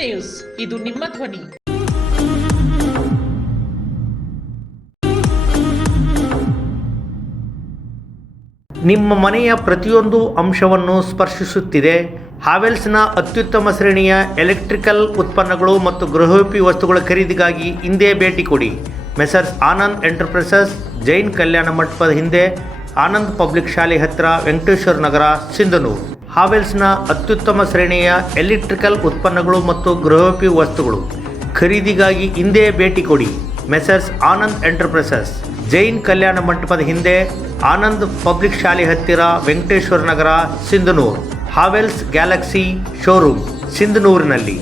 News, ಇದು ನಿಮ್ಮ ಧ್ವನಿ. ನಿಮ್ಮ ಮನೆಯ ಪ್ರತಿಯೊಂದು ಅಂಶವನ್ನು ಸ್ಪರ್ಶಿಸುತ್ತಿದೆ. ಹಾವೆಲ್ಸ್ನ ಅತ್ಯುತ್ತಮ ಶ್ರೇಣಿಯ ಎಲೆಕ್ಟ್ರಿಕಲ್ ಉತ್ಪನ್ನಗಳು ಮತ್ತು ಗೃಹೋಪಯೋಗಿ ವಸ್ತುಗಳ ಖರೀದಿಗಾಗಿ ಹಿಂದೆ ಭೇಟಿ ಕೊಡಿ. ಮೆಸರ್ಸ್ ಆನಂದ್ ಎಂಟರ್ಪ್ರೈಸಸ್, ಜೈನ್ ಕಲ್ಯಾಣ ಮಂಟಪದ ಹಿಂದೆ, ಆನಂದ್ ಪಬ್ಲಿಕ್ ಶಾಲೆ ಹತ್ತಿರ, ವೆಂಕಟೇಶ್ವರ ನಗರ, ಸಿಂಧನೂರು. ಹಾವೆಲ್ಸ್ನ ಅತ್ಯುತ್ತಮ ಶ್ರೇಣಿಯ ಎಲೆಕ್ಟ್ರಿಕಲ್ ಉತ್ಪನ್ನಗಳು ಮತ್ತು ಗೃಹೋಪಯೋಗಿ ವಸ್ತುಗಳು ಖರೀದಿಗಾಗಿ ಹಿಂದೆ ಭೇಟಿ ಕೊಡಿ. ಮೆಸರ್ಸ್ ಆನಂದ್ ಎಂಟರ್ಪ್ರೈಸಸ್, ಜೈನ್ ಕಲ್ಯಾಣ ಮಂಟಪದ ಹಿಂದೆ, ಆನಂದ್ ಪಬ್ಲಿಕ್ ಶಾಲೆ ಹತ್ತಿರ, ವೆಂಕಟೇಶ್ವರ ನಗರ, ಸಿಂಧನೂರು. ಹಾವೆಲ್ಸ್ ಗ್ಯಾಲಕ್ಸಿ ಶೋರೂಮ್, ಸಿಂಧನೂರಿನಲ್ಲಿ.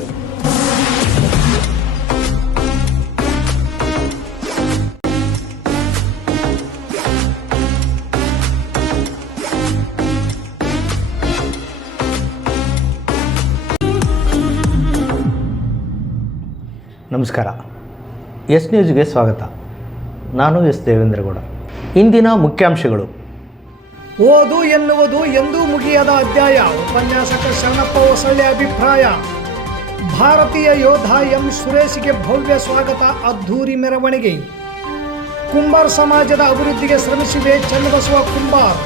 ನಮಸ್ಕಾರ. ಎಸ್ ನ್ಯೂಸ್ಗೆ ಸ್ವಾಗತ. ನಾನು ಎಸ್ ದೇವೇಂದ್ರಗೌಡ. ಇಂದಿನ ಮುಖ್ಯಾಂಶಗಳು. ಓದು ಎನ್ನುವುದು ಎಂದೂ ಮುಗಿಯದ ಅಧ್ಯಾಯ. ಉಪನ್ಯಾಸಕ ಶರಣಪ್ಪ ಹೊಸಳ್ಳಿ ಅಭಿಪ್ರಾಯ. ಭಾರತೀಯ ಯೋಧ ಎಂ ಸುರೇಶ್ಗೆ ಭವ್ಯ ಸ್ವಾಗತ, ಅದ್ಧೂರಿ ಮೆರವಣಿಗೆ. ಕುಂಬಾರ್ ಸಮಾಜದ ಅಭಿವೃದ್ಧಿಗೆ ಶ್ರಮಿಸಿದೆ ಚನ್ನಬಸವ ಕುಂಬಾರ್.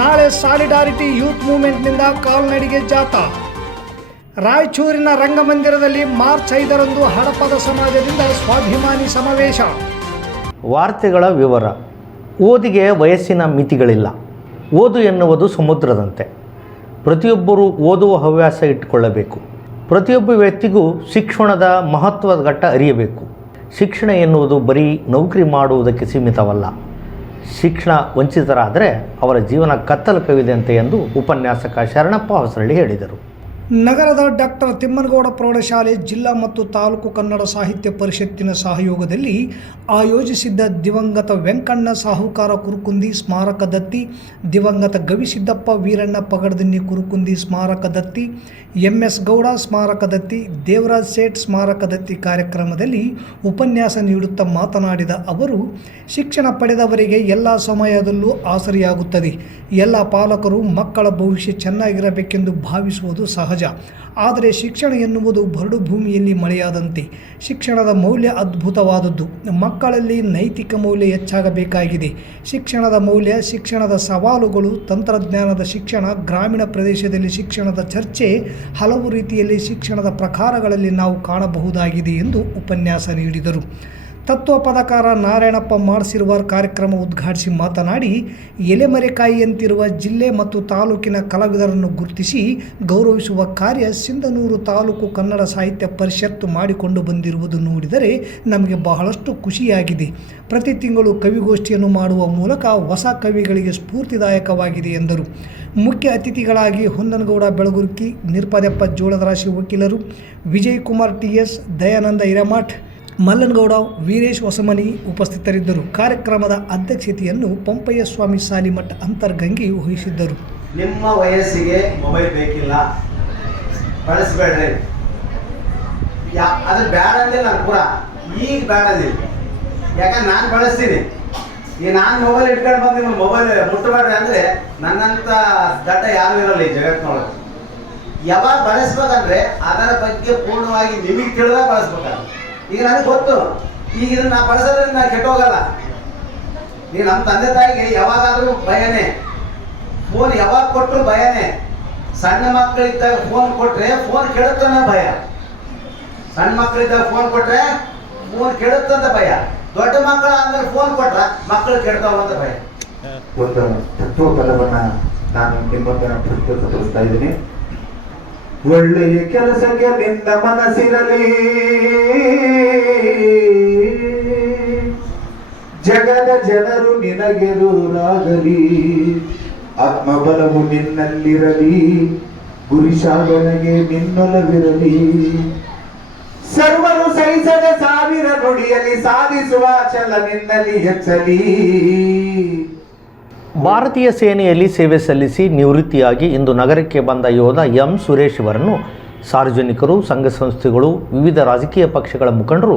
ನಾಳೆ ಸಾಲಿಡಾರಿಟಿ ಯೂತ್ ಮೂವ್ಮೆಂಟ್ನಿಂದ ಕಾಲ್ನಡಿಗೆ ಜಾಥಾ. ರಾಯಚೂರಿನ ರಂಗಮಂದಿರದಲ್ಲಿ ಮಾರ್ಚ್ 5ರಂದು ಹಡಪದ ಸಮಾಜದಿಂದ ಸ್ವಾಭಿಮಾನಿ ಸಮಾವೇಶ. ವಾರ್ತೆಗಳ ವಿವರ. ಓದಿಗೆ ವಯಸ್ಸಿನ ಮಿತಿಗಳಿಲ್ಲ. ಓದು ಎನ್ನುವುದು ಸಮುದ್ರದಂತೆ. ಪ್ರತಿಯೊಬ್ಬರೂ ಓದುವ ಹವ್ಯಾಸ ಇಟ್ಟುಕೊಳ್ಳಬೇಕು. ಪ್ರತಿಯೊಬ್ಬ ವ್ಯಕ್ತಿಗೂ ಶಿಕ್ಷಣದ ಮಹತ್ವದ ಘಟ್ಟ ಅರಿಯಬೇಕು. ಶಿಕ್ಷಣ ಎನ್ನುವುದು ಬರೀ ನೌಕರಿ ಮಾಡುವುದಕ್ಕೆ ಸೀಮಿತವಲ್ಲ. ಶಿಕ್ಷಣ ವಂಚಿತರಾದರೆ ಅವರ ಜೀವನ ಕತ್ತಲು ಕವಿದಂತೆ ಎಂದು ಉಪನ್ಯಾಸಕ ಶರಣಪ್ಪ ಹೊಸಳ್ಳಿ ಹೇಳಿದರು. ನಗರದ ಡಾಕ್ಟರ್ ತಿಮ್ಮನಗೌಡ ಪ್ರೌಢಶಾಲೆ ಜಿಲ್ಲಾ ಮತ್ತು ತಾಲೂಕು ಕನ್ನಡ ಸಾಹಿತ್ಯ ಪರಿಷತ್ತಿನ ಸಹಯೋಗದಲ್ಲಿ ಆಯೋಜಿಸಿದ್ದ ದಿವಂಗತ ವೆಂಕಣ್ಣ ಸಾಹುಕಾರ ಕುರುಕುಂದಿ ಸ್ಮಾರಕ ದತ್ತಿ, ದಿವಂಗತ ಗವಿಸಿದ್ದಪ್ಪ ವೀರಣ್ಣ ಪಗಡದಿನ್ನಿ ಕುರುಕುಂದಿ ಸ್ಮಾರಕ ದತ್ತಿ, MS ಗೌಡ ಸ್ಮಾರಕ ದತ್ತಿ, ದೇವರಾಜ್ ಸೇಠ್ ಸ್ಮಾರಕ ದತ್ತಿ ಕಾರ್ಯಕ್ರಮದಲ್ಲಿ ಉಪನ್ಯಾಸ ನೀಡುತ್ತಾ ಮಾತನಾಡಿದ ಅವರು, ಶಿಕ್ಷಣ ಪಡೆದವರಿಗೆ ಎಲ್ಲ ಸಮಯದಲ್ಲೂ ಆಸರೆಯಾಗುತ್ತದೆ. ಎಲ್ಲ ಪಾಲಕರು ಮಕ್ಕಳ ಭವಿಷ್ಯ ಚೆನ್ನಾಗಿರಬೇಕೆಂದು ಭಾವಿಸುವುದು ಸಹಜ. ಆದರೆ ಶಿಕ್ಷಣ ಎನ್ನುವುದು ಬರಡು ಭೂಮಿಯಲ್ಲಿ ಮಳೆಯಾದಂತೆ. ಶಿಕ್ಷಣದ ಮೌಲ್ಯ ಅದ್ಭುತವಾದದ್ದು. ಮಕ್ಕಳಲ್ಲಿ ನೈತಿಕ ಮೌಲ್ಯ ಹೆಚ್ಚಾಗಬೇಕಾಗಿದೆ. ಶಿಕ್ಷಣದ ಮೌಲ್ಯ, ಶಿಕ್ಷಣದ ಸವಾಲುಗಳು, ತಂತ್ರಜ್ಞಾನದ ಶಿಕ್ಷಣ, ಗ್ರಾಮೀಣ ಪ್ರದೇಶದಲ್ಲಿ ಶಿಕ್ಷಣದ ಚರ್ಚೆ, ಹಲವು ರೀತಿಯಲ್ಲಿ ಶಿಕ್ಷಣದ ಪ್ರಕಾರಗಳಲ್ಲಿ ನಾವು ಕಾಣಬಹುದಾಗಿದೆ ಎಂದು ಉಪನ್ಯಾಸ ನೀಡಿದರು. ತತ್ವ ಪದಕಾರ ನಾರಾಯಣಪ್ಪ ಮಾಡಿಸಿರುವಾರ್ ಕಾರ್ಯಕ್ರಮ ಉದ್ಘಾಟಿಸಿ ಮಾತನಾಡಿ, ಎಲೆಮರೆಕಾಯಿಯಂತಿರುವ ಜಿಲ್ಲೆ ಮತ್ತು ತಾಲೂಕಿನ ಕಲಾವಿದರನ್ನು ಗುರುತಿಸಿ ಗೌರವಿಸುವ ಕಾರ್ಯ ಸಿಂಧನೂರು ತಾಲೂಕು ಕನ್ನಡ ಸಾಹಿತ್ಯ ಪರಿಷತ್ತು ಮಾಡಿಕೊಂಡು ಬಂದಿರುವುದು ನೋಡಿದರೆ ನಮಗೆ ಬಹಳಷ್ಟು ಖುಷಿಯಾಗಿದೆ. ಪ್ರತಿ ತಿಂಗಳು ಕವಿಗೋಷ್ಠಿಯನ್ನು ಮಾಡುವ ಮೂಲಕ ಹೊಸ ಕವಿಗಳಿಗೆ ಸ್ಫೂರ್ತಿದಾಯಕವಾಗಿದೆ ಎಂದರು. ಮುಖ್ಯ ಅತಿಥಿಗಳಾಗಿ ಹೊನ್ನನಗೌಡ ಬೆಳಗುರ್ಕಿ, ನಿರ್ಪದೆಪ್ಪ ಜೋಳದರಾಶಿ ವಕೀಲರು, ವಿಜಯ್ ಕುಮಾರ್ TS, ದಯಾನಂದ ಹಿರೇಮಠ್, ಮಲ್ಲನಗೌಡ, ವೀರೇಶ್ ಹೊಸಮನಿ ಉಪಸ್ಥಿತರಿದ್ದರು. ಕಾರ್ಯಕ್ರಮದ ಅಧ್ಯಕ್ಷತೆಯನ್ನು ಪಂಪಯ್ಯ ಸ್ವಾಮಿ ಸಾಲಿಮಠ್ ಅಂತರ್ಗಂಗಿ ವಹಿಸಿದ್ದರು. ನಿಮ್ಮ ವಯಸ್ಸಿಗೆ ಮೊಬೈಲ್ ಬೇಕಿಲ್ಲ, ಬಳಸಬೇಡ್ರಿ. ಅದು ಬ್ಯಾಡ ಅಂದಿಲ್ಲ, ನಾನು ಪೂರ ಈಗ ಬ್ಯಾಡ ಅಂದಿಲ್ಲ. ಯಾಕಂದ್ರೆ ನಾನು ಬಳಸ್ತೀನಿ. ಈಗ ನಾನು ಮೊಬೈಲ್ ಇಟ್ಕೊಂಡು ಬಂದು ನಿಮ್ಗೆ ಮೊಬೈಲ್ ಮುಟ್ಟಬೇಡ್ರಿ ಅಂದರೆ ನನ್ನಂಥ ದಡ್ಡ ಯಾರು ಇರಲ್ಲ ಈ ಜಗತ್ತಿನೊಳಗೆ. ಯಾವಾಗ ಬಳಸ್ಬೇಕಂದ್ರೆ ಅದರ ಬಗ್ಗೆ ಪೂರ್ಣವಾಗಿ ನಿಮಗೆ ತಿಳಿದಾಗ ಬಳಸ್ಬೇಕಾದ್ರೆ. ಈಗ ನನಗೆ ಗೊತ್ತು, ಈಗ ಇದನ್ನು ನಾ ಬಳಸೋದ್ರಿಂದ ನಾನು ಕೆಟ್ಟೋಗಲ್ಲ. ಈಗ ನಮ್ಮ ತಂದೆ ತಾಯಿಗೆ ಯಾವಾಗಾದರೂ ಭಯನೇ. ಫೋನ್ ಯಾವಾಗ ಕೊಟ್ಟರು ಭಯನೇ. ಸಣ್ಣ ಮಕ್ಕಳಿದ್ದಾಗ ಫೋನ್ ಕೊಟ್ಟರೆ ಫೋನ್ ಕೆಡುತ್ತನ್ನ ಭಯ. ಸಣ್ಣ ಮಕ್ಕಳಿದ್ದಾಗ ಫೋನ್ ಕೊಟ್ಟರೆ ಫೋನ್ ಕೆಡುತ್ತಂತ ಭಯ. ದೊಡ್ಡ ಮಕ್ಕಳು ಆದ್ಮೇಲೆ ಫೋನ್ ಕೊಟ್ರೆ ಮಕ್ಕಳು ಕೆಡ್ತಾವಂತ ಭಯ. ಒಂದು ತತ್ವ ಪದವನ್ನು ನಾನು ನಿಮ್ಮನ್ನು ಪ್ರಸ್ತುತಪಡಿಸ್ತಾ ಇದ್ದೀನಿ. ಒಳ್ಳೆಯ ಕೆಲಸಕ್ಕೆ ನಿನ್ನ ಮನಸ್ಸಿರಲಿ, ಜಗದ ಜನರು ನಿನಗೆದುರಾಗಲಿ, ಆತ್ಮಬಲವು ನಿನ್ನಲ್ಲಿರಲಿ, ಗುರಿ ಸಾಧನೆಗೆ ನಿನ್ನೊಲವಿರಲಿ, ಸರ್ವರು ಸಹಿಸದ ಸಾವಿರ ನುಡಿಯಲ್ಲಿ ಸಾಧಿಸುವ ಛಲ ನಿನ್ನಲ್ಲಿ ಹೆಚ್ಚಲಿ. ಭಾರತೀಯ ಸೇನೆಯಲ್ಲಿ ಸೇವೆ ಸಲ್ಲಿಸಿ ನಿವೃತ್ತಿಯಾಗಿ ಇಂದು ನಗರಕ್ಕೆ ಬಂದ ಯೋಧ ಎಂ ಸುರೇಶ್ ಅವರನ್ನು ಸಾರ್ವಜನಿಕರು, ಸಂಘ ಸಂಸ್ಥೆಗಳು, ವಿವಿಧ ರಾಜಕೀಯ ಪಕ್ಷಗಳ ಮುಖಂಡರು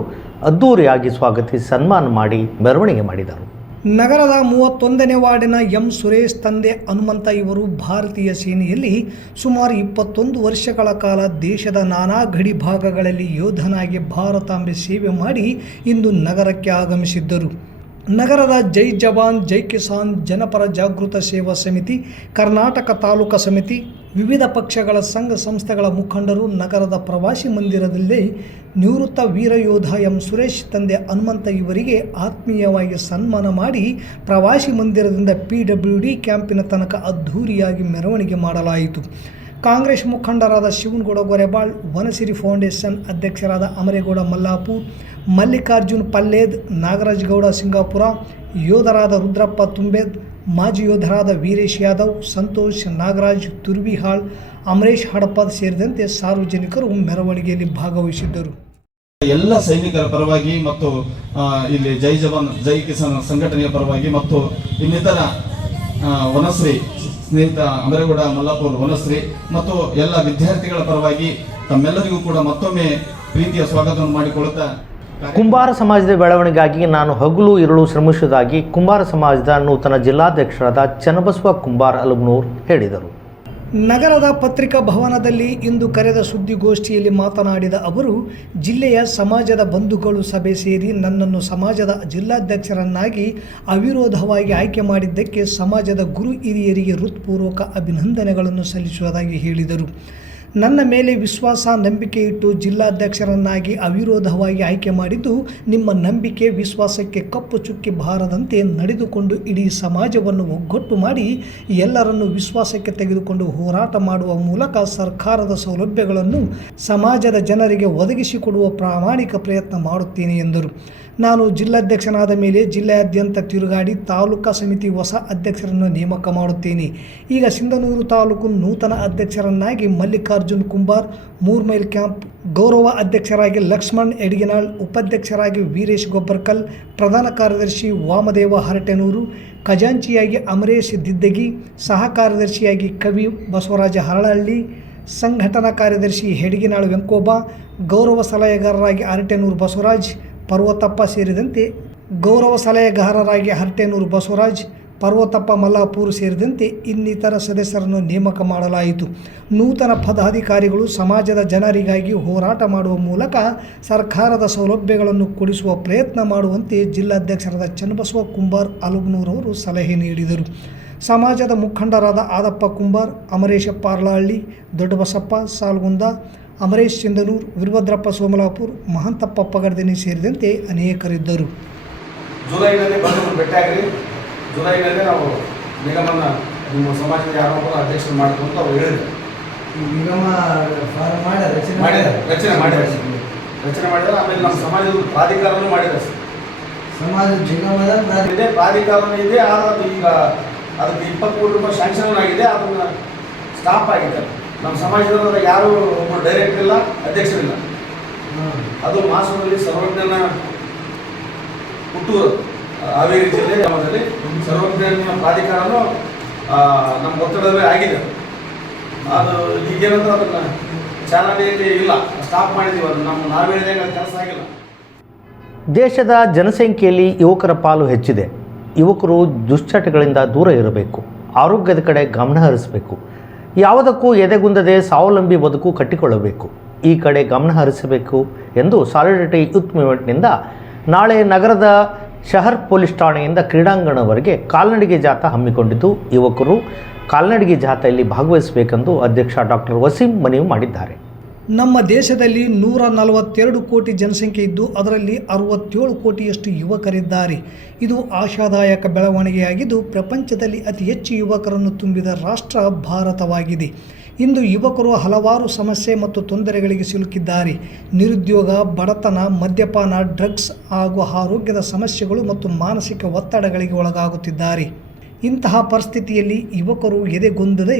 ಅದ್ದೂರಿಯಾಗಿ ಸ್ವಾಗತಿಸಿ ಸನ್ಮಾನ ಮಾಡಿ ಮೆರವಣಿಗೆ ಮಾಡಿದರು. ನಗರದ 31ನೇ ವಾರ್ಡಿನ ಎಂ ಸುರೇಶ್ ತಂದೆ ಹನುಮಂತ ಇವರು ಭಾರತೀಯ ಸೇನೆಯಲ್ಲಿ ಸುಮಾರು 21 ವರ್ಷಗಳ ಕಾಲ ದೇಶದ ನಾನಾ ಗಡಿ ಭಾಗಗಳಲ್ಲಿ ಯೋಧನಾಗಿ ಭಾರತಾಂಬೆ ಸೇವೆ ಮಾಡಿ ಇಂದು ನಗರಕ್ಕೆ ಆಗಮಿಸಿದ್ದರು. ನಗರದ ಜೈ ಜವಾನ್ ಜೈ ಕಿಸಾನ್ ಜನಪರ ಜಾಗೃತ ಸೇವಾ ಸಮಿತಿ, ಕರ್ನಾಟಕ ತಾಲೂಕಾ ಸಮಿತಿ, ವಿವಿಧ ಪಕ್ಷಗಳ ಸಂಘ ಸಂಸ್ಥೆಗಳ ಮುಖಂಡರು ನಗರದ ಪ್ರವಾಸಿ ಮಂದಿರದಲ್ಲಿ ನಿವೃತ್ತ ವೀರಯೋಧ ಎಂ ಸುರೇಶ್ ತಂದೆ ಹನುಮಂತ ಇವರಿಗೆ ಆತ್ಮೀಯವಾಗಿ ಸನ್ಮಾನ ಮಾಡಿ ಪ್ರವಾಸಿ ಮಂದಿರದಿಂದ PWD ಕ್ಯಾಂಪಿನ ತನಕ ಅದ್ಧೂರಿಯಾಗಿ ಮೆರವಣಿಗೆ ಮಾಡಲಾಯಿತು. ಕಾಂಗ್ರೆಸ್ ಮುಖಂಡರಾದ ಶಿವನಗೌಡ ಗೊರೆಬಾಳ್, ವನಸಿರಿ ಫೌಂಡೇಶನ್ ಅಧ್ಯಕ್ಷರಾದ ಅಮರೇಗೌಡ ಮಲ್ಲಾಪುರ್, ಮಲ್ಲಿಕಾರ್ಜುನ್ ಪಲ್ಲೇದ್, ನಾಗರಾಜ್ ಗೌಡ ಸಿಂಗಾಪುರ, ಯೋಧರಾದ ರುದ್ರಪ್ಪ ತುಂಬೆದ್, ಮಾಜಿ ಯೋಧರಾದ ವೀರೇಶ್ ಯಾದವ್, ಸಂತೋಷ್ ನಾಗರಾಜ್ ತುರ್ವಿಹಾಳ್, ಅಮರೇಶ್ ಹಡಪದ್ ಸೇರಿದಂತೆ ಸಾರ್ವಜನಿಕರು ಮೆರವಣಿಗೆಯಲ್ಲಿ ಭಾಗವಹಿಸಿದ್ದರು. ಎಲ್ಲ ಸೈನಿಕರ ಪರವಾಗಿ ಮತ್ತು ಇಲ್ಲಿ ಜೈ ಜವಾನ್ ಜೈ ಕಿಸಾನ್ ಸಂಘಟನೆಯ ಪರವಾಗಿ ಮತ್ತು ಇನ್ನಿತರ ವನಶ್ರೀ ಸ್ನೇಹಿತ ಅಮರೇಗೌಡ ಮಲ್ಲಾಪುರ್ ವನಶ್ರೀ ಮತ್ತು ಎಲ್ಲ ವಿದ್ಯಾರ್ಥಿಗಳ ಪರವಾಗಿ ತಮ್ಮೆಲ್ಲರಿಗೂ ಕೂಡ ಮತ್ತೊಮ್ಮೆ ಪ್ರೀತಿಯ ಸ್ವಾಗತವನ್ನು ಮಾಡಿಕೊಳ್ಳುತ್ತಾ, ಕುಂಬಾರ ಸಮಾಜದ ಬೆಳವಣಿಗೆಗಾಗಿ ನಾನು ಹಗಲು ಇರುಳು ಶ್ರಮಿಸುವುದಾಗಿ ಕುಂಬಾರ ಸಮಾಜದ ನೂತನ ಜಿಲ್ಲಾಧ್ಯಕ್ಷರಾದ ಚನ್ನಬಸವ ಕುಂಬಾರ ಅಲುಗ್ನೂರ್ ಹೇಳಿದರು. ನಗರದ ಪತ್ರಿಕಾ ಭವನದಲ್ಲಿ ಇಂದು ಕರೆದ ಸುದ್ದಿಗೋಷ್ಠಿಯಲ್ಲಿ ಮಾತನಾಡಿದ ಅವರು, ಜಿಲ್ಲೆಯ ಸಮಾಜದ ಬಂಧುಗಳು ಸಭೆ ಸೇರಿ ನನ್ನನ್ನು ಸಮಾಜದ ಜಿಲ್ಲಾಧ್ಯಕ್ಷರನ್ನಾಗಿ ಅವಿರೋಧವಾಗಿ ಆಯ್ಕೆ ಮಾಡಿದ್ದಕ್ಕೆ ಸಮಾಜದ ಗುರು ಹಿರಿಯರಿಗೆ ಹೃತ್ಪೂರ್ವಕ ಅಭಿನಂದನೆಗಳನ್ನು ಸಲ್ಲಿಸುವುದಾಗಿ ಹೇಳಿದರು. ನನ್ನ ಮೇಲೆ ವಿಶ್ವಾಸ ನಂಬಿಕೆ ಇಟ್ಟು ಜಿಲ್ಲಾಧ್ಯಕ್ಷರನ್ನಾಗಿ ಅವಿರೋಧವಾಗಿ ಆಯ್ಕೆ ಮಾಡಿದ್ದು ನಿಮ್ಮ ನಂಬಿಕೆ ವಿಶ್ವಾಸಕ್ಕೆ ಕಪ್ಪು ಚುಕ್ಕಿ ಬಾರದಂತೆ ನಡೆದುಕೊಂಡು ಇಡೀ ಸಮಾಜವನ್ನು ಒಗ್ಗಟ್ಟು ಮಾಡಿ ಎಲ್ಲರನ್ನು ವಿಶ್ವಾಸಕ್ಕೆ ತೆಗೆದುಕೊಂಡು ಹೋರಾಟ ಮಾಡುವ ಮೂಲಕ ಸರ್ಕಾರದ ಸೌಲಭ್ಯಗಳನ್ನು ಸಮಾಜದ ಜನರಿಗೆ ಒದಗಿಸಿಕೊಡುವ ಪ್ರಾಮಾಣಿಕ ಪ್ರಯತ್ನ ಮಾಡುತ್ತೇನೆ ಎಂದರು. ನಾನು ಜಿಲ್ಲಾಧ್ಯಕ್ಷನಾದ ಮೇಲೆ ಜಿಲ್ಲೆಯಾದ್ಯಂತ ತಿರುಗಾಡಿ ತಾಲೂಕಾ ಸಮಿತಿ ಹೊಸ ಅಧ್ಯಕ್ಷರನ್ನು ನೇಮಕ ಮಾಡುತ್ತೇನೆ. ಈಗ ಸಿಂಧನೂರು ತಾಲೂಕು ನೂತನ ಅಧ್ಯಕ್ಷರನ್ನಾಗಿ ಮಲ್ಲಿಕಾರ್ಜುನ್ ಕುಂಬಾರ್, 3 ಮೈಲ್ ಕ್ಯಾಂಪ್ ಗೌರವ ಅಧ್ಯಕ್ಷರಾಗಿ ಲಕ್ಷ್ಮಣ್ ಎಡಗಿನಾಳ್, ಉಪಾಧ್ಯಕ್ಷರಾಗಿ ವೀರೇಶ್ ಗೊಬ್ಬರ್ಕಲ್, ಪ್ರಧಾನ ಕಾರ್ಯದರ್ಶಿ ವಾಮದೇವ ಹರಟೆನೂರು, ಖಜಾಂಚಿಯಾಗಿ ಅಮರೇಶ್ ದಿದ್ದಗಿ, ಸಹ ಕಾರ್ಯದರ್ಶಿಯಾಗಿ ಕವಿ ಬಸವರಾಜ ಹರಳಹಳ್ಳಿ, ಸಂಘಟನಾ ಕಾರ್ಯದರ್ಶಿ ಹೆಡಗಿನಾಳ್ ವೆಂಕೋಬ, ಗೌರವ ಸಲಹೆಗಾರರಾಗಿ ಹರಟೆನೂರು ಬಸವರಾಜ್, ಪರ್ವತಪ್ಪ ಸೇರಿದಂತೆ ಗೌರವ ಸಲಹೆಗಾರರಾಗಿ ಹರಟೆನೂರು ಬಸವರಾಜ್, ಪರ್ವತಪ್ಪ ಮಲ್ಲಾಪುರ್ ಸೇರಿದಂತೆ ಇನ್ನಿತರ ಸದಸ್ಯರನ್ನು ನೇಮಕ ಮಾಡಲಾಯಿತು. ನೂತನ ಪದಾಧಿಕಾರಿಗಳು ಸಮಾಜದ ಜನರಿಗಾಗಿ ಹೋರಾಟ ಮಾಡುವ ಮೂಲಕ ಸರ್ಕಾರದ ಸೌಲಭ್ಯಗಳನ್ನು ಕೊಡಿಸುವ ಪ್ರಯತ್ನ ಮಾಡುವಂತೆ ಜಿಲ್ಲಾಧ್ಯಕ್ಷರಾದ ಚನ್ನಬಸವ ಕುಂಬಾರ್ ಅಲುಗ್ನೂರ್ ಅವರು ಸಲಹೆ ನೀಡಿದರು. ಸಮಾಜದ ಮುಖಂಡರಾದ ಆದಪ್ಪ ಕುಂಬಾರ್, ಅಮರೇಶಪ್ಪ ಅರ್ಲಹಳ್ಳಿ, ದೊಡ್ಡಬಸಪ್ಪ ಸಾಲ್ಗುಂದ, ಅಮರೇಶ್ ಸಿಂಧನೂರ್, ವೀರಭದ್ರಪ್ಪ ಸೋಮಲಾಪುರ್, ಮಹಂತಪ್ಪ ಪಗರ್ದಿನಿ ಸೇರಿದಂತೆ ಅನೇಕರಿದ್ದರು. ಜುಲೈನಲ್ಲಿ ಬಂದು ಭೇಟಿಯಾಗ್ರಿ. ಜುಲೈನಲ್ಲಿ ನಾವು ನಿಗಮನ ನಿಮ್ಮ ಸಮಾಜದ ಯಾರೋ ಅಧ್ಯಕ್ಷರು ಮಾಡಬೇಕು ಅಂತ ಅವ್ರು ಹೇಳಿದ್ರು. ನಿಗಮ ರಚನೆ ಮಾಡಿದ್ರೆ ಆಮೇಲೆ ನಮ್ಮ ಸಮಾಜದ ಪ್ರಾಧಿಕಾರನೂ ಮಾಡಿದ್ದಾರೆ. ಸಮಾಜ ನಿಗಮದ ಪ್ರಾಧಿಕಾರನೂ ಇದೆ. ಆದರೆ ಈಗ ಅದಕ್ಕೆ 20 ಕೋಟಿ ರೂಪಾಯಿ ಶಾಂಕ್ಷನ್ ಆಗಿದೆ. ಅದನ್ನು ಸ್ಟಾಪ್ ಆಗಿದೆ. ನಮ್ಮ ಸಮಾಜದ ಯಾರು ಒಬ್ಬರು ಡೈರೆಕ್ಟರ್ ಇಲ್ಲ, ಅಧ್ಯಕ್ಷರಿಲ್ಲ. ಅದು ಮಾಸೂರಲ್ಲಿ ಸರ್ವಜ್ಞನ ಹುಟ್ಟೂರು ಹಾವೇರಿ ಜಿಲ್ಲೆ ಗ್ರಾಮದಲ್ಲಿ ಸರ್ವಜ್ಞನ ಪ್ರಾಧಿಕಾರನೂ ನಮ್ಮ ಒತ್ತಡದಲ್ಲಿ ಆಗಿದೆ. ಅದು ಈಗೇನಂದ್ರೆ ಅದನ್ನು ಚಾಲನೆಯಲ್ಲಿ ಇಲ್ಲ, ಸ್ಟಾಪ್ ಮಾಡಿದ್ದೀವಿ. ಅದು ನಾವು ಹೇಳಿದಾಗ ಕೆಲಸ ಆಗಿಲ್ಲ. ದೇಶದ ಜನಸಂಖ್ಯೆಯಲ್ಲಿ ಯುವಕರ ಪಾಲು ಹೆಚ್ಚಿದೆ. ಯುವಕರು ದುಶ್ಚಟಗಳಿಂದ ದೂರ ಇರಬೇಕು, ಆರೋಗ್ಯದ ಕಡೆ ಗಮನ ಹರಿಸಬೇಕು, ಯಾವುದಕ್ಕೂ ಎದೆಗುಂದದೆ ಸ್ವಾವಲಂಬಿ ಬದುಕು ಕಟ್ಟಿಕೊಳ್ಳಬೇಕು, ಈ ಕಡೆ ಗಮನ ಹರಿಸಬೇಕು ಎಂದು ಸಾಲಿಡರಿಟಿ ಯೂತ್ ಮೂವ್ಮೆಂಟ್ನಿಂದ ನಾಳೆ ನಗರದ ಶಹರ್ ಪೊಲೀಸ್ ಠಾಣೆಯಿಂದ ಕ್ರೀಡಾಂಗಣವರೆಗೆ ಕಾಲ್ನಡಿಗೆ ಜಾಥಾ ಹಮ್ಮಿಕೊಂಡಿದ್ದು, ಯುವಕರು ಕಾಲ್ನಡಿಗೆ ಜಾಥಾದಲ್ಲಿ ಭಾಗವಹಿಸಬೇಕೆಂದು ಅಧ್ಯಕ್ಷ ಡಾಕ್ಟರ್ ವಸೀಂ ಮನವಿ ಮಾಡಿದ್ದಾರೆ. ನಮ್ಮ ದೇಶದಲ್ಲಿ 142 ಕೋಟಿ ಜನಸಂಖ್ಯೆ ಇದ್ದು ಅದರಲ್ಲಿ 67 ಕೋಟಿಯಷ್ಟು ಯುವಕರಿದ್ದಾರೆ. ಇದು ಆಶಾದಾಯಕ ಬೆಳವಣಿಗೆಯಾಗಿದ್ದು ಪ್ರಪಂಚದಲ್ಲಿ ಅತಿ ಹೆಚ್ಚು ಯುವಕರನ್ನು ತುಂಬಿದ ರಾಷ್ಟ್ರ ಭಾರತವಾಗಿದೆ. ಇಂದು ಯುವಕರು ಹಲವಾರು ಸಮಸ್ಯೆ ಮತ್ತು ತೊಂದರೆಗಳಿಗೆ ಸಿಲುಕಿದ್ದಾರೆ. ನಿರುದ್ಯೋಗ, ಬಡತನ, ಮದ್ಯಪಾನ, ಡ್ರಗ್ಸ್ ಹಾಗೂ ಆರೋಗ್ಯದ ಸಮಸ್ಯೆಗಳು ಮತ್ತು ಮಾನಸಿಕ ಒತ್ತಡಗಳಿಗೆ ಒಳಗಾಗುತ್ತಿದ್ದಾರೆ. ಇಂತಹ ಪರಿಸ್ಥಿತಿಯಲ್ಲಿ ಯುವಕರು ಎದೆಗುಂದದೆ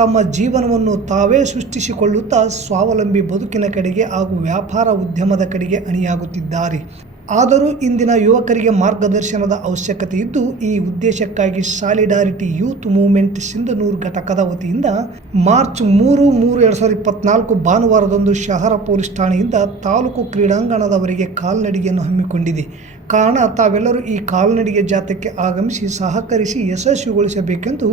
ತಮ್ಮ ಜೀವನವನ್ನು ತಾವೇ ಸೃಷ್ಟಿಸಿಕೊಳ್ಳುತ್ತಾ ಸ್ವಾವಲಂಬಿ ಬದುಕಿನ ಕಡೆಗೆ ಹಾಗೂ ವ್ಯಾಪಾರ ಉದ್ಯಮದ ಕಡೆಗೆ ಅಣಿಯಾಗುತ್ತಿದ್ದಾರೆ. ಆದರೂ ಇಂದಿನ ಯುವಕರಿಗೆ ಮಾರ್ಗದರ್ಶನದ ಅವಶ್ಯಕತೆ ಇದ್ದು, ಈ ಉದ್ದೇಶಕ್ಕಾಗಿ ಸಾಲಿಡಾರಿಟಿ ಯೂತ್ ಮೂವ್ಮೆಂಟ್ ಸಿಂಧನೂರು ಘಟಕದ ವತಿಯಿಂದ ಮಾರ್ಚ್ 3/3/2024 ಭಾನುವಾರದಂದು ಶಹರ ಪೊಲೀಸ್ ಠಾಣೆಯಿಂದ ತಾಲೂಕು ಕ್ರೀಡಾಂಗಣದವರೆಗೆ ಕಾಲ್ನಡಿಗೆಯನ್ನು ಹಮ್ಮಿಕೊಂಡಿದೆ. ಕಾರಣ ತಾವೆಲ್ಲರೂ ಈ ಕಾಲ್ನಡಿಗೆ ಜಾಥಾಕ್ಕೆ ಆಗಮಿಸಿ ಸಹಕರಿಸಿ ಯಶಸ್ವಿಗೊಳಿಸಬೇಕೆಂದು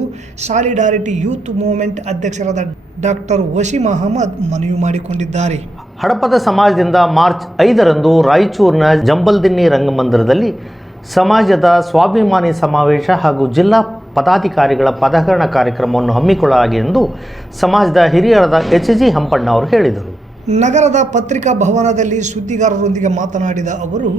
ಸಾಲಿಡಾರಿಟಿ ಯೂತ್ ಮೂವ್ಮೆಂಟ್ ಅಧ್ಯಕ್ಷರಾದ ಡಾಕ್ಟರ್ ವಸೀಂ ಅಹಮದ್ ಮನವಿ ಮಾಡಿಕೊಂಡಿದ್ದಾರೆ. ಹಡಪದ ಸಮಾಜದಿಂದ ಮಾರ್ಚ್ 5ರಂದು ರಾಯಚೂರಿನ ಜಂಬಲ್ದಿನ್ನಿ ರಂಗಮಂದಿರದಲ್ಲಿ ಸಮಾಜದ ಸ್ವಾಭಿಮಾನಿ ಸಮಾವೇಶ ಹಾಗೂ ಜಿಲ್ಲಾ ಪದಾಧಿಕಾರಿಗಳ ಪದಗ್ರಹಣ ಕಾರ್ಯಕ್ರಮವನ್ನು ಹಮ್ಮಿಕೊಳ್ಳಲಾಗಿದೆ ಎಂದು ಸಮಾಜದ ಹಿರಿಯರಾದ ಎಚ್.ಜಿ. ಹಂಪಣ್ಣ ಅವರು ಹೇಳಿದರು. ನಗರದ ಪತ್ರಿಕಾ ಭವನದಲ್ಲಿ ಸುದ್ದಿಗಾರರೊಂದಿಗೆ ಮಾತನಾಡಿದ ಅವರು,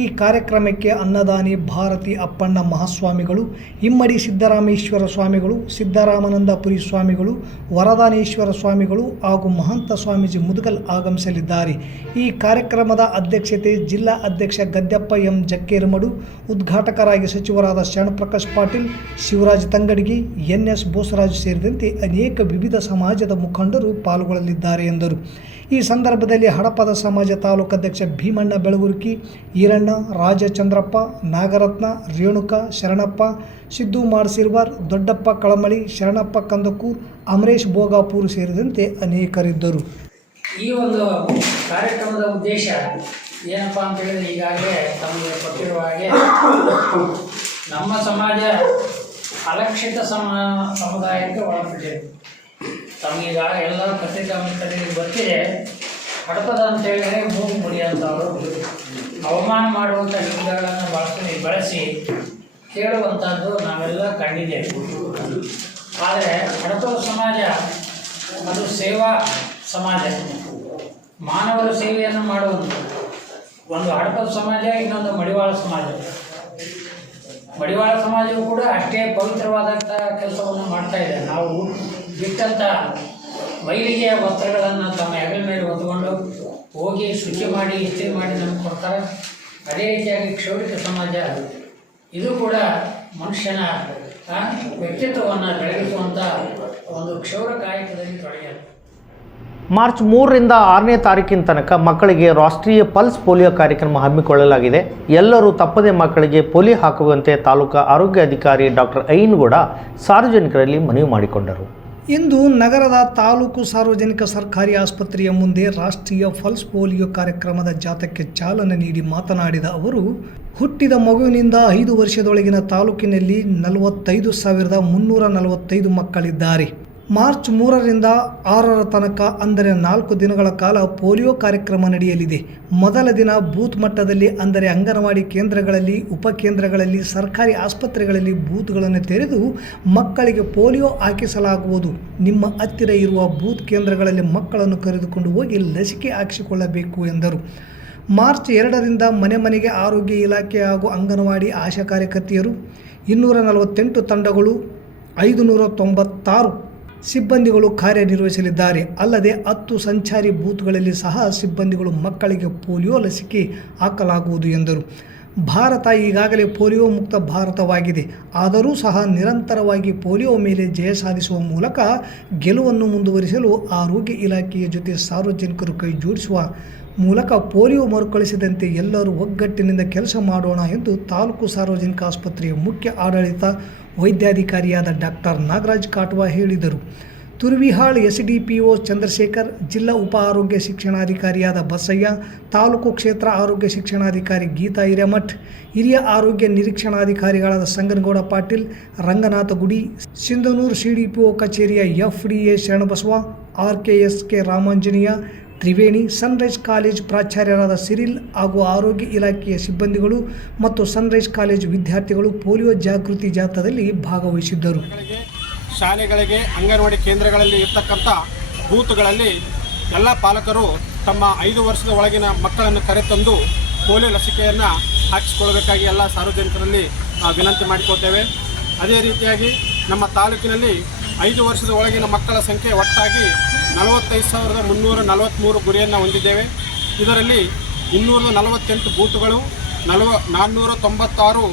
ಈ ಕಾರ್ಯಕ್ರಮಕ್ಕೆ ಅನ್ನದಾನಿ ಭಾರತಿ ಅಪ್ಪಣ್ಣ ಮಹಾಸ್ವಾಮಿಗಳು, ಇಮ್ಮಡಿ ಸಿದ್ದರಾಮೇಶ್ವರ ಸ್ವಾಮಿಗಳು, ಸಿದ್ದರಾಮಾನಂದಪುರಿ ಸ್ವಾಮಿಗಳು, ವರದಾನೇಶ್ವರ ಸ್ವಾಮಿಗಳು ಹಾಗೂ ಮಹಂತ ಸ್ವಾಮೀಜಿ ಮುದುಗಲ್ ಆಗಮಿಸಲಿದ್ದಾರೆ. ಈ ಕಾರ್ಯಕ್ರಮದ ಅಧ್ಯಕ್ಷತೆ ಜಿಲ್ಲಾ ಅಧ್ಯಕ್ಷ ಗದ್ದೆಪ್ಪ ಎಂ ಜಕ್ಕೇರಮಡು, ಉದ್ಘಾಟಕರಾಗಿ ಸಚಿವರಾದ ಶರಣಪ್ರಕಾಶ್ ಪಾಟೀಲ್, ಶಿವರಾಜ್ ತಂಗಡಗಿ, ಎನ್.ಎಸ್. ಬೋಸರಾಜು ಸೇರಿದಂತೆ ಅನೇಕ ವಿವಿಧ ಸಮಾಜದ ಮುಖಂಡರು ಪಾಲ್ಗೊಳ್ಳಲಿದ್ದಾರೆ ಎಂದರು. ಈ ಸಂದರ್ಭದಲ್ಲಿ ಹಡಪದ ಸಮಾಜ ತಾಲೂಕಾಧ್ಯಕ್ಷ ಭೀಮಣ್ಣ ಬೆಳಗುರ್ಕಿ, ಈರಣ್ಣ, ರಾಜಚಂದ್ರಪ್ಪ, ನಾಗರತ್ನ, ರೇಣುಕ, ಶರಣಪ್ಪ, ಸಿದ್ದು ಮಾಡ್ಸಿರ್ವಾರ್, ದೊಡ್ಡಪ್ಪ ಕಳಮಳಿ, ಶರಣಪ್ಪ ಕಂದಕೂರ್, ಅಮರೇಶ್ ಭೋಗಾಪುರ್ ಸೇರಿದಂತೆ ಅನೇಕರಿದ್ದರು. ಈ ಒಂದು ಕಾರ್ಯಕ್ರಮದ ಉದ್ದೇಶ ಏನಪ್ಪ ಅಂತ ಹೇಳಿದ್ರೆ, ಈಗಾಗಲೇ ತಮಗೆ ಕೊಟ್ಟಿರುವ ಹಾಗೆ ನಮ್ಮ ಸಮಾಜ ಅಲಕ್ಷಿತ ಸಮುದಾಯಕ್ಕೆ ಒಳಪಟ್ಟಿದೆ. ತಮಗೀಗ ಎಲ್ಲ ಪತ್ರಿಕಾ ಮಿತ್ರರಿಗೆ ಗೊತ್ತಿದೆ, ಹಡಪದ ಅಂತ ಹೇಳಿದರೆ ಮೂಗು ಮುಡಿಯುವಂಥವ್ರು, ಅವಮಾನ ಮಾಡುವಂಥ ಶಬ್ದಗಳನ್ನು ಬಳಸಿ ಕೇಳುವಂಥದ್ದು ನಾವೆಲ್ಲ ಕಂಡಿದ್ದೇವೆ. ಆದರೆ ಹಡಪದ ಸಮಾಜ ಅದು ಸೇವಾ ಸಮಾಜ, ಮಾನವರ ಸೇವೆಯನ್ನು ಮಾಡುವುದು. ಒಂದು ಹಡಪದ ಸಮಾಜ, ಇನ್ನೊಂದು ಮಡಿವಾಳ ಸಮಾಜ. ಮಡಿವಾಳ ಸಮಾಜವು ಕೂಡ ಅಷ್ಟೇ ಪವಿತ್ರವಾದಂಥ ಕೆಲಸವನ್ನು ಮಾಡ್ತಾ ಇದೆ. ನಾವು ಬಿಟ್ಟಂಥ ಮೈಲಿಗೆಯ ವಸ್ತ್ರಗಳನ್ನು ತಮ್ಮ ಹೆಗಲ ಮೇಲೆ ಹೊತ್ತುಕೊಂಡು ಹೋಗಿ ಶುಚಿ ಮಾಡಿ ಇಸ್ತ್ರಿ ಮಾಡಿ ನಮಗೆ ಕೊಡ್ತಾರೆ. ಅದೇ ರೀತಿಯಾಗಿ ಕ್ಷೌರಿಕ ಸಮಾಜ ಇದು ಕೂಡ ಮನುಷ್ಯನ ವ್ಯಕ್ತಿತ್ವವನ್ನು ಬೆಳಗಿಸುವಂಥ ಒಂದು ಕ್ಷೌರ ಕಾಯಕದಲ್ಲಿ ತೊಡಗಿದೆ. ಮಾರ್ಚ್ 3ರಿಂದ 6ನೇ ತಾರೀಕಿನ ತನಕ ಮಕ್ಕಳಿಗೆ ರಾಷ್ಟ್ರೀಯ ಪಲ್ಸ್ ಪೋಲಿಯೋ ಕಾರ್ಯಕ್ರಮ ಹಮ್ಮಿಕೊಳ್ಳಲಾಗಿದೆ. ಎಲ್ಲರೂ ತಪ್ಪದೆ ಮಕ್ಕಳಿಗೆ ಪೋಲಿಯೋ ಹಾಕುವಂತೆ ತಾಲೂಕಾ ಆರೋಗ್ಯ ಅಧಿಕಾರಿ ಡಾಕ್ಟರ್ ಐನ್ಗೌಡ ಸಾರ್ವಜನಿಕರಲ್ಲಿ ಮನವಿ ಮಾಡಿಕೊಂಡರು. ಇಂದು ನಗರದ ತಾಲೂಕು ಸಾರ್ವಜನಿಕ ಸರ್ಕಾರಿ ಆಸ್ಪತ್ರೆಯ ಮುಂದೆ ರಾಷ್ಟ್ರೀಯ ಪಲ್ಸ್ ಪೋಲಿಯೋ ಕಾರ್ಯಕ್ರಮದ ಜಾಥಾಕ್ಕೆ ಚಾಲನೆ ನೀಡಿ ಮಾತನಾಡಿದ ಅವರು, ಹುಟ್ಟಿದ ಮಗುವಿನಿಂದ 5 ವರ್ಷದೊಳಗಿನ ತಾಲೂಕಿನಲ್ಲಿ 45,345 ಮಕ್ಕಳಿದ್ದಾರೆ. ಮಾರ್ಚ್ 3ರಿಂದ 6ರ ತನಕ ಅಂದರೆ 4 ದಿನಗಳ ಕಾಲ ಪೋಲಿಯೋ ಕಾರ್ಯಕ್ರಮ ನಡೆಯಲಿದೆ. ಮೊದಲ ದಿನ ಬೂತ್ ಮಟ್ಟದಲ್ಲಿ ಅಂದರೆ ಅಂಗನವಾಡಿ ಕೇಂದ್ರಗಳಲ್ಲಿ, ಉಪಕೇಂದ್ರಗಳಲ್ಲಿ, ಸರ್ಕಾರಿ ಆಸ್ಪತ್ರೆಗಳಲ್ಲಿ ಬೂತ್ಗಳನ್ನು ತೆರೆದು ಮಕ್ಕಳಿಗೆ ಪೋಲಿಯೋ ಹಾಕಿಸಲಾಗುವುದು. ನಿಮ್ಮ ಹತ್ತಿರ ಇರುವ ಬೂತ್ ಕೇಂದ್ರಗಳಲ್ಲಿ ಮಕ್ಕಳನ್ನು ಕರೆದುಕೊಂಡು ಹೋಗಿ ಲಸಿಕೆ ಹಾಕಿಸಿಕೊಳ್ಳಬೇಕು ಎಂದರು. ಮಾರ್ಚ್ 2ರಿಂದ ಮನೆ ಮನೆಗೆ ಆರೋಗ್ಯ ಇಲಾಖೆ ಹಾಗೂ ಅಂಗನವಾಡಿ ಆಶಾ ಕಾರ್ಯಕರ್ತೆಯರು 248 ತಂಡಗಳು 596 ಸಿಬ್ಬಂದಿಗಳು ಕಾರ್ಯನಿರ್ವಹಿಸಲಿದ್ದಾರೆ. ಅಲ್ಲದೆ 10 ಸಂಚಾರಿ ಬೂತ್ಗಳಲ್ಲಿ ಸಹ ಸಿಬ್ಬಂದಿಗಳು ಮಕ್ಕಳಿಗೆ ಪೋಲಿಯೋ ಲಸಿಕೆ ಹಾಕಲಾಗುವುದು ಎಂದರು. ಭಾರತ ಈಗಾಗಲೇ ಪೋಲಿಯೋ ಮುಕ್ತ ಭಾರತವಾಗಿದೆ. ಆದರೂ ಸಹ ನಿರಂತರವಾಗಿ ಪೋಲಿಯೋ ಮೇಲೆ ಜಯ ಸಾಧಿಸುವ ಮೂಲಕ ಗೆಲುವನ್ನು ಮುಂದುವರಿಸಲು ಆರೋಗ್ಯ ಇಲಾಖೆಯ ಜೊತೆ ಸಾರ್ವಜನಿಕರು ಕೈ ಜೋಡಿಸುವ ಮೂಲಕ ಪೋಲಿಯೋ ಮರುಕಳಿಸದಂತೆ ಎಲ್ಲರೂ ಒಗ್ಗಟ್ಟಿನಿಂದ ಕೆಲಸ ಮಾಡೋಣ ಎಂದು ತಾಲೂಕು ಸಾರ್ವಜನಿಕ ಆಸ್ಪತ್ರೆಯ ಮುಖ್ಯ ಆಡಳಿತ ವೈದ್ಯಾಧಿಕಾರಿಯಾದ ಡಾಕ್ಟರ್ ನಾಗರಾಜ್ ಕಾಟ್ವಾ ಹೇಳಿದರು. ತುರ್ವಿಹಾಳ್ SDPO ಚಂದ್ರಶೇಖರ್, ಜಿಲ್ಲಾ ಉಪ ಆರೋಗ್ಯ ಶಿಕ್ಷಣಾಧಿಕಾರಿಯಾದ ಬಸಯ್ಯ, ತಾಲೂಕು ಕ್ಷೇತ್ರ ಆರೋಗ್ಯ ಶಿಕ್ಷಣಾಧಿಕಾರಿ ಗೀತಾ ಹಿರೇಮಠ್, ಹಿರಿಯ ಆರೋಗ್ಯ ನಿರೀಕ್ಷಣಾಧಿಕಾರಿಗಳಾದ ಸಂಗನಗೌಡ ಪಾಟೀಲ್, ರಂಗನಾಥ ಗುಡಿ, ಸಿಂಧನೂರು CDPO ಕಚೇರಿಯ FDA Sharanabasava, RKSK Ramanjaneya, Triveni, Sunrise college ಪ್ರಾಚಾರ್ಯರಾದ ಸಿರಿಲ್ ಹಾಗೂ ಆರೋಗ್ಯ ಇಲಾಖೆಯ ಸಿಬ್ಬಂದಿಗಳು ಮತ್ತು ಸನ್ರೈಸ್ ಕಾಲೇಜ್ ವಿದ್ಯಾರ್ಥಿಗಳು ಪೋಲಿಯೋ ಜಾಗೃತಿ ಜಾಥಾದಲ್ಲಿ ಭಾಗವಹಿಸಿದ್ದರು. ಶಾಲೆಗಳಿಗೆ, ಅಂಗನವಾಡಿ ಕೇಂದ್ರಗಳಲ್ಲಿ ಇರ್ತಕ್ಕಂಥ ಬೂತ್ಗಳಲ್ಲಿ ಎಲ್ಲ ಪಾಲಕರು ತಮ್ಮ 5 ವರ್ಷದ ಒಳಗಿನ ಮಕ್ಕಳನ್ನು ಕರೆತಂದು ಪೋಲಿಯೋ ಲಸಿಕೆಯನ್ನು ಹಾಕಿಸಿಕೊಳ್ಳಬೇಕಾಗಿ ಎಲ್ಲ ಸಾರ್ವಜನಿಕರಲ್ಲಿ ವಿನಂತಿ ಮಾಡಿಕೊಳ್ತೇವೆ. ಅದೇ ರೀತಿಯಾಗಿ ನಮ್ಮ ತಾಲೂಕಿನಲ್ಲಿ 5 ವರ್ಷದ ಒಳಗಿನ ಮಕ್ಕಳ ಸಂಖ್ಯೆ ಒಟ್ಟಾಗಿ 45,343 ಗುರಿಯನ್ನು ಹೊಂದಿದ್ದೇವೆ. ಇದರಲ್ಲಿ 248 ಬೂತ್ಗಳು, 496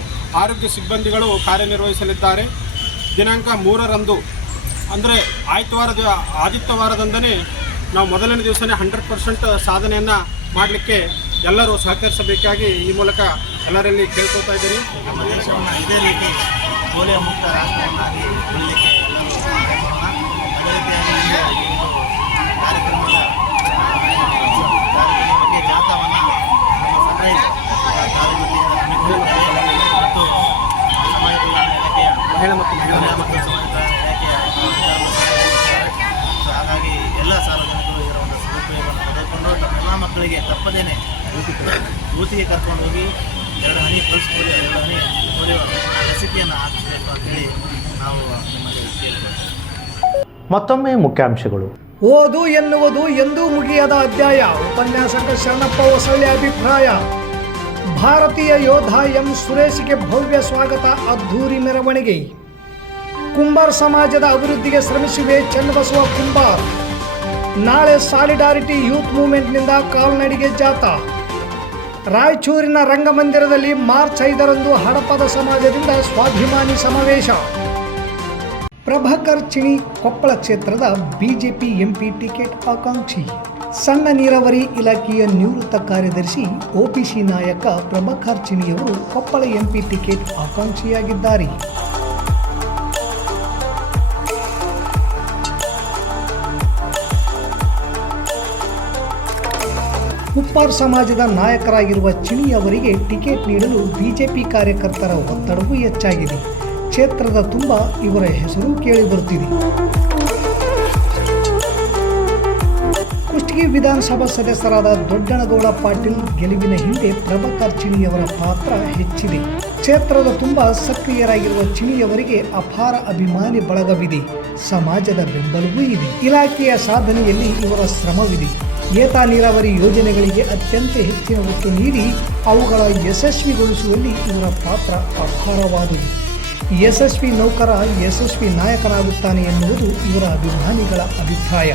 ಆರೋಗ್ಯ ಸಿಬ್ಬಂದಿಗಳು ಕಾರ್ಯನಿರ್ವಹಿಸಲಿದ್ದಾರೆ. ದಿನಾಂಕ 3ರಂದು ಅಂದರೆ ಆದಿತ್ಯವಾರದಂದನೇ ನಾವು ಮೊದಲನೇ ದಿವಸನೇ 100% ಸಾಧನೆಯನ್ನು ಮಾಡಲಿಕ್ಕೆ ಎಲ್ಲರೂ ಸಹಕರಿಸಬೇಕಾಗಿ ಈ ಮೂಲಕ ಎಲ್ಲರಲ್ಲಿ ಕೇಳ್ಕೊಳ್ತಾ ಇದ್ದೀನಿ. ನಮ್ಮ ದೇಶವನ್ನು ಇದೇ ರೀತಿ ಪೋಲಿಯೋ ಮುಕ್ತ ರಾಷ್ಟ್ರವನ್ನಾಗಿ ಬೆಳಲಿಕ್ಕೆ ಎಲ್ಲರೂ ಮಾಡೋಣ. ಅದೇ ರೀತಿಯಾಗಿ ಈ ಒಂದು ಕಾರ್ಯಕ್ರಮದ ಬಗ್ಗೆ ಜಾಥಾವನ್ನು ನಮ್ಮ ಸನ್ರೈಸ್ ಕಾಲೇಜಿನಲ್ಲಿ ಮಹಿಳಾ ಮತ್ತು ಸೊ ಹಾಗಾಗಿ ಎಲ್ಲ ಸಾರ್ವಜನಿಕರು ಇದರ ಒಂದು ಸದುಪಯೋಗವನ್ನು ಪಡೆದುಕೊಂಡು ತಮ್ಮೆಲ್ಲ ಮಕ್ಕಳಿಗೆ ತಪ್ಪದೇನೆ ಬೂತಿಗೆ ಕರ್ಕೊಂಡು ಹೋಗಿ 2 ಹನಿ ಪಲ್ಸ್ ಪೋಲಿಯೋ 2 ಹನಿ ಪೋಲಿಯೋ ಲಸಿಕೆಯನ್ನು ಹಾಕಿಸಬೇಕು ಅಂತೇಳಿ ನಾವು ನಿಮ್ಮಲ್ಲಿ ಕೇಳಿದ್ದೇವೆ. ಮತ್ತೊಮ್ಮೆ ಮುಖ್ಯಾಂಶಗಳು. ಓದು ಎನ್ನುವುದು ಎಂದೂ ಮುಗಿಯದ ಅಧ್ಯಾಯ. ಉಪನ್ಯಾಸಕ ಶರಣಪ್ಪ ಹೊಸಳ್ಳಿ ಅಭಿಪ್ರಾಯ. ಭಾರತೀಯ ಯೋಧ ಎಂ ಸುರೇಶ್ಗೆ ಭವ್ಯ ಸ್ವಾಗತ, ಅದ್ಧೂರಿ ಮೆರವಣಿಗೆ. ಕುಂಬಾರ್ ಸಮಾಜದ ಅಭಿವೃದ್ಧಿಗೆ ಶ್ರಮಿಸಿವೆ ಚನ್ನಬಸವ ಕುಂಬಾರ್. ನಾಳೆ ಸಾಲಿಡಾರಿಟಿ ಯೂತ್ ಮೂವ್ಮೆಂಟ್ನಿಂದ ಕಾಲ್ನಡಿಗೆ ಜಾಥಾ. ರಾಯಚೂರಿನ ರಂಗಮಂದಿರದಲ್ಲಿ ಮಾರ್ಚ್ 5ರಂದು ಹಡಪದ ಸಮಾಜದಿಂದ ಸ್ವಾಭಿಮಾನಿ ಸಮಾವೇಶ. ಪ್ರಭಾಕರ್ ಚಿಣಿ ಕೊಪ್ಪಳ ಕ್ಷೇತ್ರದ ಬಿಜೆಪಿ ಎಂಪಿ ಟಿಕೆಟ್ ಆಕಾಂಕ್ಷಿ. ಸಣ್ಣ ನೀರಾವರಿ ಇಲಾಖೆಯ ನಿವೃತ್ತ ಕಾರ್ಯದರ್ಶಿ ಒಬಿಸಿ ನಾಯಕ ಪ್ರಭಾಕರ್ ಚಿಣಿಯವರು ಕೊಪ್ಪಳ ಎಂಪಿ ಟಿಕೆಟ್ ಆಕಾಂಕ್ಷಿಯಾಗಿದ್ದಾರೆ. ಕುಪ್ಪಾರ್ ಸಮಾಜದ ನಾಯಕರಾಗಿರುವ ಚಿಣಿಯವರಿಗೆ ಟಿಕೆಟ್ ನೀಡಲು ಬಿಜೆಪಿ ಕಾರ್ಯಕರ್ತರ ಒತ್ತಡವೂ ಹೆಚ್ಚಾಗಿದೆ. ಕ್ಷೇತ್ರದ ತುಂಬ ಇವರ ಹೆಸರು ಕೇಳಿಬರುತ್ತಿದೆ. ಕುಷ್ಟಗಿ ವಿಧಾನಸಭಾ ಸದಸ್ಯರಾದ ದೊಡ್ಡನಗೌಡ ಪಾಟೀಲ್ ಗೆಲುವಿನ ಹಿಂದೆ ಪ್ರಭಾಕರ್ ಚಿಣಿಯವರ ಪಾತ್ರ ಹೆಚ್ಚಿದೆ. ಕ್ಷೇತ್ರದ ತುಂಬ ಸಕ್ರಿಯರಾಗಿರುವ ಚಿಣಿಯವರಿಗೆ ಅಪಾರ ಅಭಿಮಾನಿ ಬಳಗವಿದೆ. ಸಮಾಜದ ಬೆಂಬಲವೂ ಇದೆ. ಇಲಾಖೆಯ ಸಾಧನೆಯಲ್ಲಿ ಇವರ ಶ್ರಮವಿದೆ. ಏತ ನೀರಾವರಿ ಯೋಜನೆಗಳಿಗೆ ಅತ್ಯಂತ ಹೆಚ್ಚಿನ ಒತ್ತು ನೀಡಿ ಅವುಗಳ ಯಶಸ್ವಿಗೊಳಿಸುವಲ್ಲಿ ಇವರ ಪಾತ್ರ ಅಪಾರವಾದುದು. ಯಶಸ್ವಿ ನೌಕರ ಯಶಸ್ವಿ ನಾಯಕನಾಗುತ್ತಾನೆ ಎನ್ನುವುದು ಇವರ ಅಭಿಮಾನಿಗಳ ಅಭಿಪ್ರಾಯ.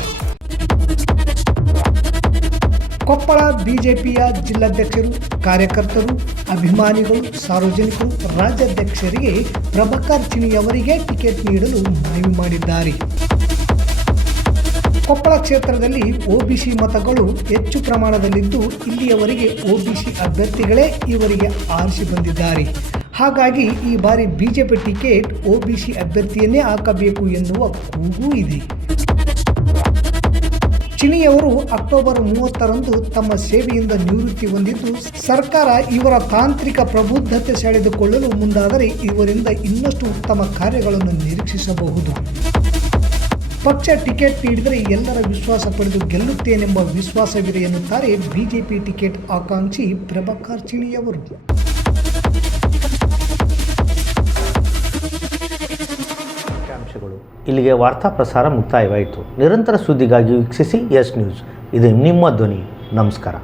ಕೊಪ್ಪಳ ಬಿಜೆಪಿಯ ಜಿಲ್ಲಾಧ್ಯಕ್ಷರು, ಕಾರ್ಯಕರ್ತರು, ಅಭಿಮಾನಿಗಳು, ಸಾರ್ವಜನಿಕರು ರಾಜ್ಯಾಧ್ಯಕ್ಷರಿಗೆ ಪ್ರಭಾಕರ್ ಚಿಣಿಯವರಿಗೆ ಟಿಕೆಟ್ ನೀಡಲು ಮನವಿ ಮಾಡಿದ್ದಾರೆ. ಕೊಪ್ಪಳ ಕ್ಷೇತ್ರದಲ್ಲಿ ಒಬಿಸಿ ಮತಗಳು ಹೆಚ್ಚು ಪ್ರಮಾಣದಲ್ಲಿದ್ದು ಇಲ್ಲಿಯವರೆಗೆ ಒಬಿಸಿ ಅಭ್ಯರ್ಥಿಗಳೇ ಇವರಿಗೆ ಆರಿಸಿ ಬಂದಿದ್ದಾರೆ. ಹಾಗಾಗಿ ಈ ಬಾರಿ ಬಿಜೆಪಿ ಟಿಕೆಟ್ ಒಬಿಸಿ ಅಭ್ಯರ್ಥಿಯನ್ನೇ ಹಾಕಬೇಕು ಎನ್ನುವ ಕೂಗು ಇದೆ. ಚಿಣಿಯವರು ಅಕ್ಟೋಬರ್ 30ರಂದು ತಮ್ಮ ಸೇವೆಯಿಂದ ನಿವೃತ್ತಿ ಹೊಂದಿದ್ದು ಸರ್ಕಾರ ಇವರ ತಾಂತ್ರಿಕ ಪ್ರಬುದ್ಧತೆ ಸೆಳೆದುಕೊಳ್ಳಲು ಮುಂದಾದರೆ ಇವರಿಂದ ಇನ್ನಷ್ಟು ಉತ್ತಮ ಕಾರ್ಯಗಳನ್ನು ನಿರೀಕ್ಷಿಸಬಹುದು. ಪಕ್ಷ ಟಿಕೆಟ್ ನೀಡಿದರೆ ಎಲ್ಲರ ವಿಶ್ವಾಸ ಪಡೆದು ಗೆಲ್ಲುತ್ತೇನೆಂಬ ವಿಶ್ವಾಸವಿದೆ ಎನ್ನುತ್ತಾರೆ ಬಿಜೆಪಿ ಟಿಕೆಟ್ ಆಕಾಂಕ್ಷಿ ಪ್ರಭಾಕರ್ ಚಿಣಿಯವರು. ಇಲ್ಲಿಗೆ ವಾರ್ತಾ ಪ್ರಸಾರ ಮುಕ್ತಾಯವಾಯಿತು. ನಿರಂತರ ಸುದ್ದಿಗಾಗಿ ವೀಕ್ಷಿಸಿ ಎಸ್ ನ್ಯೂಸ್. ಇದು ನಿಮ್ಮ ಧ್ವನಿ. ನಮಸ್ಕಾರ.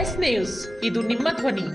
ಎಸ್ ನ್ಯೂಸ್, ಇದು ನಿಮ್ಮ ಧ್ವನಿ.